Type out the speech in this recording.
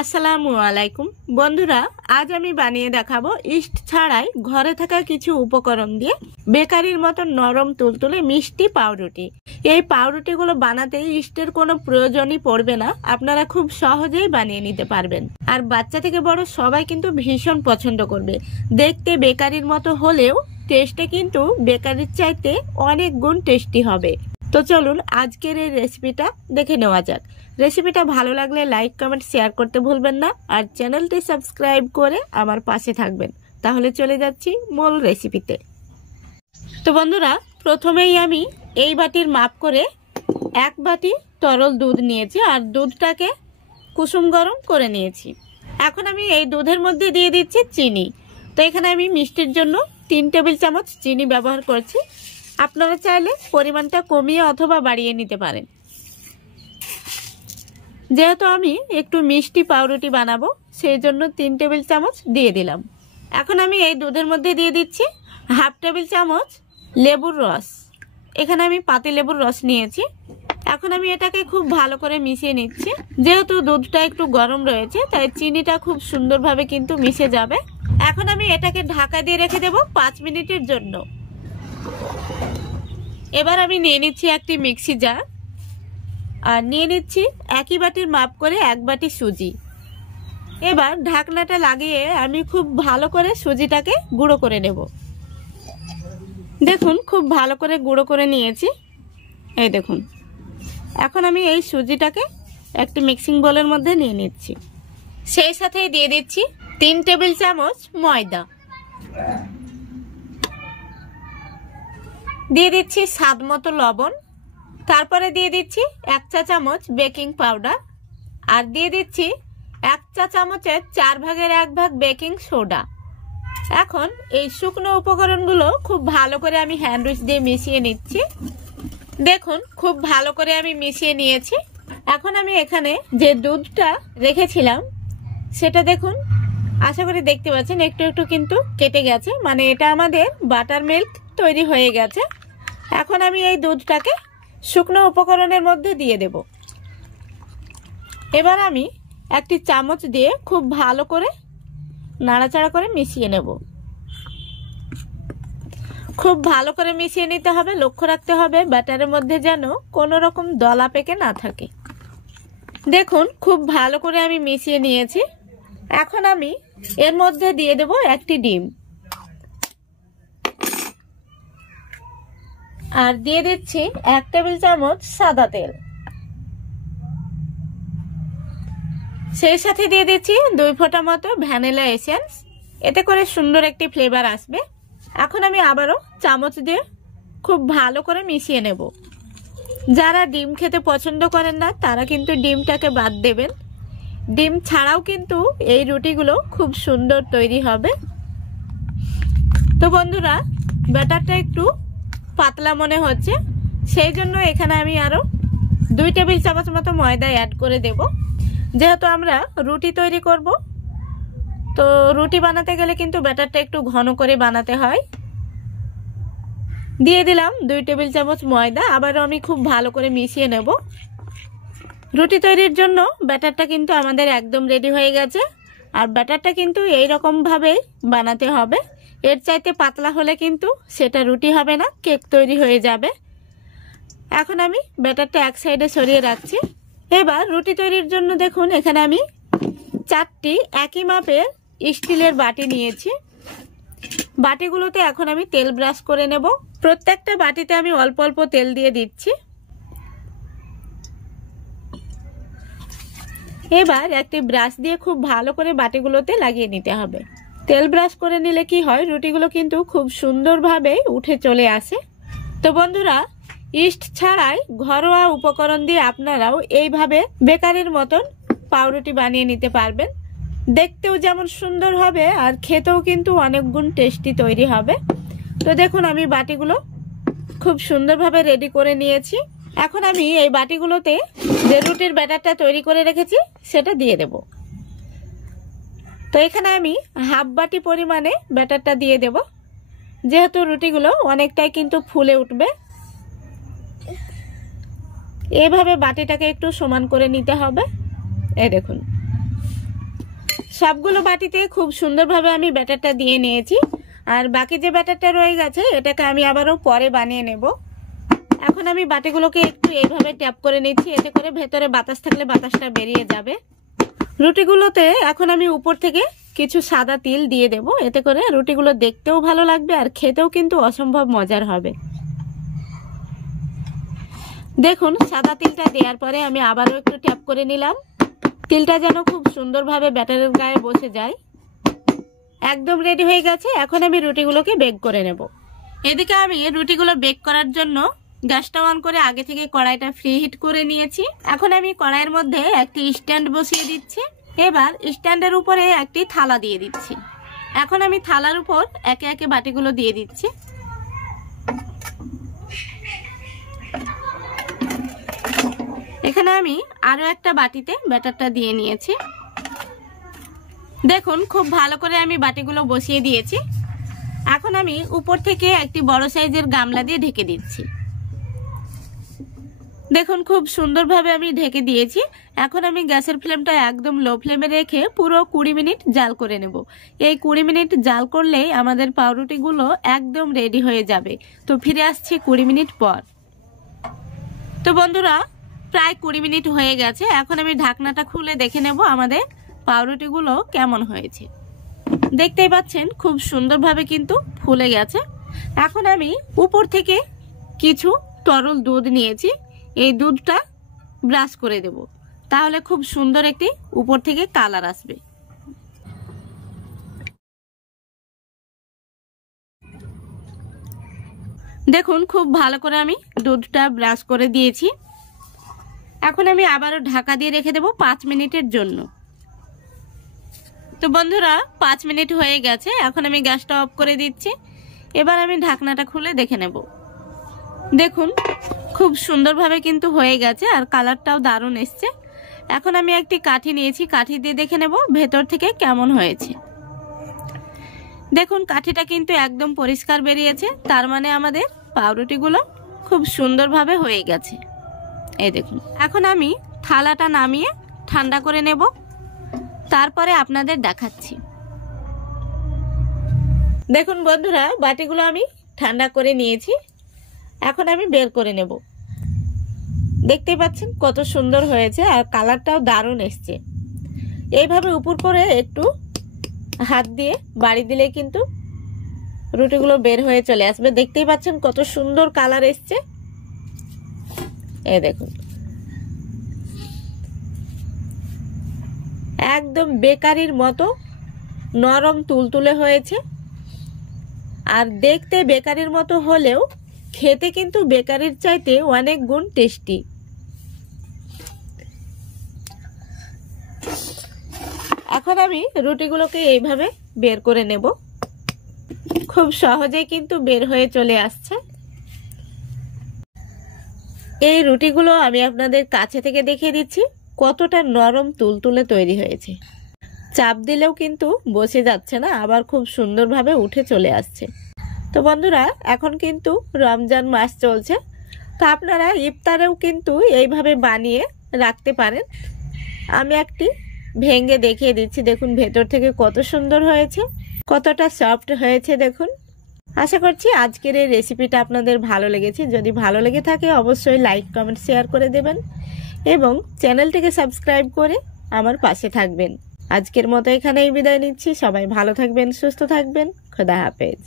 আসসালামু আলাইকুম বন্ধুরা, আজ আমি বানিয়ে দেখাবো ইস্ট ছাড়াই ঘরে থাকা কিছু উপকরণ দিয়ে বেকারির মতো নরম তুলতুলে মিষ্টি পাউরুটি। এই পাউরুটিগুলো বানাতে ইস্টের কোনো প্রয়োজনই পড়বে না, আপনারা খুব সহজেই বানিয়ে নিতে পারবেন। আর বাচ্চা থেকে বড় সবাই কিন্তু ভীষণ পছন্দ করবে। দেখতে বেকারির মতো হলেও টেস্টে কিন্তু বেকারির চাইতে অনেক গুণ টেস্টি হবে। তো চলুন আজকের এই রেসিপিটা দেখে নেওয়া যাক। রেসিপিটা ভালো লাগলে লাইক কমেন্ট শেয়ার করতে ভুলবেন না, আর চ্যানেলটি সাবস্ক্রাইব করে আমার পাশে থাকবেন। তাহলে চলে যাচ্ছি মূল রেসিপিতে। তো বন্ধুরা, প্রথমেই আমি এই বাটির মাপ করে 1 বাটি তরল দুধ নিয়েছি, আর দুধটাকে কুসুম গরম করে নিয়েছি। এখন আমি এই দুধের মধ্যে দিয়ে দিচ্ছি চিনি। তো এখানে আমি মিষ্টির জন্য 3 টেবিল চামচ চিনি ব্যবহার করছি। আপনারা চাইলে পরিমাণটা কমিয়ে অথবা বাড়িয়ে নিতে পারেন। যেহেতু আমি একটু মিষ্টি পাউরুটি বানাবো, সেই জন্য 3 টেবিল চামচ দিয়ে দিলাম। এখন আমি এই দুধের মধ্যে দিয়ে দিচ্ছি 1/2 টেবিল চামচ লেবুর রস। এখানে আমি পাতি লেবুর রস নিয়েছি। এখন আমি এটাকে খুব ভালো করে মিশিয়ে নিচ্ছি। যেহেতু দুধটা একটু গরম রয়েছে, তাই চিনিটা খুব সুন্দরভাবে কিন্তু মিশে যাবে। এখন আমি এটাকে ঢাকা দিয়ে রেখে দেব 5 মিনিটের জন্য। এবার আমি নিয়ে নিচ্ছি একটি মিক্সি জার, আর নিয়ে নিচ্ছি একই বাটির মাপ করে 1 বাটি সুজি। এবার ঢাকনাটা লাগিয়ে আমি খুব ভালো করে সুজিটাকে গুঁড়ো করে নেব। দেখুন, খুব ভালো করে গুঁড়ো করে নিয়েছি। এই দেখুন, এখন আমি এই সুজিটাকে একটি মিক্সিং বোলের মধ্যে নিয়ে নিচ্ছি। সেই সাথে দিয়ে দিচ্ছি 3 টেবিল চামচ ময়দা, দিয়ে দিচ্ছি স্বাদ মতো লবণ, তারপরে দিয়ে দিচ্ছি 1 চা চামচ বেকিং পাউডার, আর দিয়ে দিচ্ছি 1 চা চামচের 4 ভাগের 1 ভাগ বেকিং সোডা। এখন এই শুকনো উপকরণগুলো খুব ভালো করে আমি হ্যান্ড উইচ দিয়ে মিশিয়ে নিচ্ছি। দেখুন, খুব ভালো করে আমি মিশিয়ে নিয়েছি। এখন আমি এখানে যে দুধটা রেখেছিলাম সেটা দেখুন, আশা করি দেখতে পাচ্ছেন একটু একটু কিন্তু কেটে গেছে, মানে এটা আমাদের বাটার মিল্ক তৈরি হয়ে গেছে। এখন আমি এই দুধটাকে শুকনো উপকরণের মধ্যে দিয়ে দেব। এবার আমি একটি চামচ দিয়ে খুব ভালো করে নাড়াচাড়া করে মিশিয়ে নেব। খুব ভালো করে মিশিয়ে নিতে হবে। লক্ষ্য রাখতে হবে ব্যাটারের মধ্যে যেন কোনো রকম দলা পেকে না থাকে। দেখুন, খুব ভালো করে আমি মিশিয়ে নিয়েছি। এখন আমি এর মধ্যে দিয়ে দেব একটি ডিম, আর দিয়ে দিচ্ছি 1 টেবিল চামচ সাদা তেল। সেই সাথে দিয়ে দিচ্ছি 2 ফোঁটা মতো ভ্যানিলা এসেন্স, এতে করে সুন্দর একটি ফ্লেভার আসবে। এখন আমি আবারও চামচ দিয়ে খুব ভালো করে মিশিয়ে নেব। যারা ডিম খেতে পছন্দ করেন না, তারা কিন্তু ডিমটাকে বাদ দেবেন। ডিম ছাড়াও কিন্তু এই রুটিগুলো খুব সুন্দর তৈরি হবে। তো বন্ধুরা, ব্যাটারটা একটু পাতলা মনে হচ্ছে, সেই জন্য এখানে আমি আরো 2 টেবিল চামচ মতো ময়দা অ্যাড করে দেব। যেহেতু আমরা রুটি তৈরি করব, তো রুটি বানাতে গেলে কিন্তু ব্যাটারটা একটু ঘন করে বানাতে হয়। দিয়ে দিলাম 2 টেবিল চামচ ময়দা। আবারও আমি খুব ভালো করে মিশিয়ে নেব। রুটি তৈরির জন্য ব্যাটারটা কিন্তু আমাদের একদম রেডি হয়ে গেছে। আর ব্যাটারটা কিন্তু এই রকম ভাবে বানাতে হবে। এর চাইতে পাতলা হলে কিন্তু সেটা রুটি হবে না, কেক তৈরি হয়ে যাবে। এখন আমি ব্যাটারটা এক সাইডে সরিয়ে রাখছি। এবার রুটি তৈরির জন্য দেখুন, এখানে আমি 4টি একই মাপের স্টিলের বাটি নিয়েছি। বাটিগুলোতে এখন আমি তেল ব্রাশ করে নেব। প্রত্যেকটা বাটিতে আমি অল্প অল্প তেল দিয়ে দিচ্ছি। এবার একটি ব্রাশ দিয়ে খুব ভালো করে বাটিগুলোতে লাগিয়ে নিতে হবে। তেল ব্রাশ করে নিলে কি হয়, রুটিগুলো কিন্তু খুব সুন্দরভাবে উঠে চলে আসে। তো বন্ধুরা, ইস্ট ছাড়াই ঘরোয়া উপকরণ দিয়ে আপনারাও এইভাবে বেকারির মতন পাউরুটি বানিয়ে নিতে পারবেন। দেখতেও যেমন সুন্দর হবে, আর খেতেও কিন্তু অনেক গুণ টেস্টি তৈরি হবে। তো দেখুন, আমি বাটিগুলো খুব সুন্দরভাবে রেডি করে নিয়েছি। এখন আমি এই বাটিগুলোতে যে রুটির ব্যাটারটা তৈরি করে রেখেছি সেটা দিয়ে দেব। তো এখানে আমি 1/2 বাটি পরিমাণে ব্যাটারটা দিয়ে দেব। যেহেতু রুটিগুলো অনেকটাই কিন্তু ফুলে উঠবে, এভাবে বাটিটাকে একটু সমান করে নিতে হবে। এই দেখুন, সবগুলো বাটিতে খুব সুন্দরভাবে আমি ব্যাটারটা দিয়ে নিয়েছি। আর বাকি যে ব্যাটারটা রয়ে গেছে এটাকে আমি আবারও পরে বানিয়ে নেব। এখন আমি বাটিগুলোকে একটু এইভাবে ট্যাপ করে নিচ্ছি, এতে করে ভেতরে বাতাস থাকলে বাতাসটা বেরিয়ে যাবে। রুটিগুলোতে এখন আমি উপর থেকে কিছু সাদা তিল দিয়ে দেব, এতে করে রুটিগুলো দেখতেও ভালো লাগবে আর খেতেও কিন্তু অসম্ভব মজার হবে। দেখুন সাদা তিলটা দেওয়ার পরে আমি আবারও একটু ট্যাপ করে নিলাম, তিলটা যেন খুব সুন্দরভাবে ব্যাটারের গায়ে বসে যায়। একদম রেডি হয়ে গেছে। এখন আমি রুটিগুলোকে বেক করে নেব। এদিকে আমি রুটিগুলো বেক করার জন্য গ্যাসটা অন করে আগে থেকে কড়াইটা ফ্রি হিট করে নিয়েছি। এখন আমি কড়াইয়ের মধ্যে একটি স্ট্যান্ড বসিয়ে দিচ্ছি। এবার স্ট্যান্ডের উপরে একটি থালা দিয়ে দিচ্ছি। এখন আমি থালার উপর একে একে বাটিগুলো দিয়ে দিচ্ছি। এখানে আমি আরো একটা বাটিতে ব্যাটারটা দিয়ে নিয়েছি। দেখুন খুব ভালো করে আমি বাটিগুলো বসিয়ে দিয়েছি। এখন আমি উপর থেকে একটি বড় সাইজের গামলা দিয়ে ঢেকে দিচ্ছি। দেখুন খুব সুন্দরভাবে আমি ঢেকে দিয়েছি। এখন আমি গ্যাসের ফ্লেমটা একদম লো ফ্লেমে রেখে পুরো 20 মিনিট জাল করে নেব। এই 20 মিনিট জাল করলেই আমাদের পাউরুটিগুলো একদম রেডি হয়ে যাবে। তো ফিরে আসছি 20 মিনিট পর। তো বন্ধুরা প্রায় 20 মিনিট হয়ে গেছে। এখন আমি ঢাকনাটা খুলে দেখে নেব আমাদের পাউরুটিগুলো কেমন হয়েছে। দেখতেই পাচ্ছেন খুব সুন্দরভাবে কিন্তু ফুলে গেছে। এখন আমি উপর থেকে কিছু তরল দুধ নিয়েছি, এই দুধটা ব্রাশ করে দেব, তাহলে খুব সুন্দর একটি উপর থেকে কালার আসবে। দেখুন খুব ভালো করে আমি দুধটা ব্রাশ করে দিয়েছি। এখন আমি আবারও ঢাকা দিয়ে রেখে দেব 5 মিনিটের জন্য। তো বন্ধুরা 5 মিনিট হয়ে গেছে। এখন আমি গ্যাসটা অফ করে দিচ্ছি। এবার আমি ঢাকনাটা খুলে দেখে নেব। দেখুন খুব সুন্দরভাবে কিন্তু হয়ে গেছে আর কালারটাও দারুণ এসছে। এখন আমি একটি কাঠি নিয়েছি, কাঠি দিয়ে দেখে নেব ভেতর থেকে কেমন হয়েছে। দেখুন কাঠিটা কিন্তু একদম পরিষ্কার বেরিয়েছে, তার মানে আমাদের পাউরুটিগুলো খুব সুন্দরভাবে হয়ে গেছে। এই দেখুন এখন আমি থালাটা নামিয়ে ঠান্ডা করে নেব, তারপরে আপনাদের দেখাচ্ছি। দেখুন বন্ধুরা বাটিগুলো আমি ঠান্ডা করে নিয়েছি। এখন আমি বের করে নেব। দেখতেই পাচ্ছেন কত সুন্দর হয়েছে আর কালারটাও দারুণ এসছে। এইভাবে উপর করে একটু হাত দিয়ে বাড়ি দিলে কিন্তু রুটিগুলো বের হয়ে চলে আসবে। দেখতেই পাচ্ছেন কত সুন্দর কালার এসছে। এই দেখুন একদম বেকারির মতো নরম তুলতুলে হয়েছে। আর দেখতে বেকারির মতো হলেও খেতে কিন্তু বেকারির চাইতে অনেক গুণ টেস্টি। এখন আমি রুটিগুলোকে এইভাবে বের করে নেব। খুব সহজেই কিন্তু বের হয়ে চলে আসছে। এই রুটিগুলো আমি আপনাদের কাছে থেকে দেখিয়ে দিচ্ছি কতটা নরম তুলতুলে তৈরি হয়েছে। চাপ দিলেও কিন্তু বসে যাচ্ছে না, আবার খুব সুন্দরভাবে উঠে চলে আসছে। তো বন্ধুরা এখন কিন্তু রমজান মাস চলছে, তো আপনারা ইফতারেও কিন্তু এইভাবে বানিয়ে রাখতে পারেন। আমি একটি ভেঙে দেখিয়ে দিচ্ছি। দেখুন ভেতর থেকে কত সুন্দর হয়েছে, কতটা সফট হয়েছে দেখুন। আশা করছি আজকের এই রেসিপিটা আপনাদের ভালো লেগেছে। যদি ভালো লেগে থাকে অবশ্যই লাইক কমেন্ট শেয়ার করে দেবেন এবং চ্যানেলটিকে সাবস্ক্রাইব করে আমার পাশে থাকবেন। আজকের মতো এখানেই বিদায় নিচ্ছি। সবাই ভালো থাকবেন, সুস্থ থাকবেন। খোদা হাফেজ।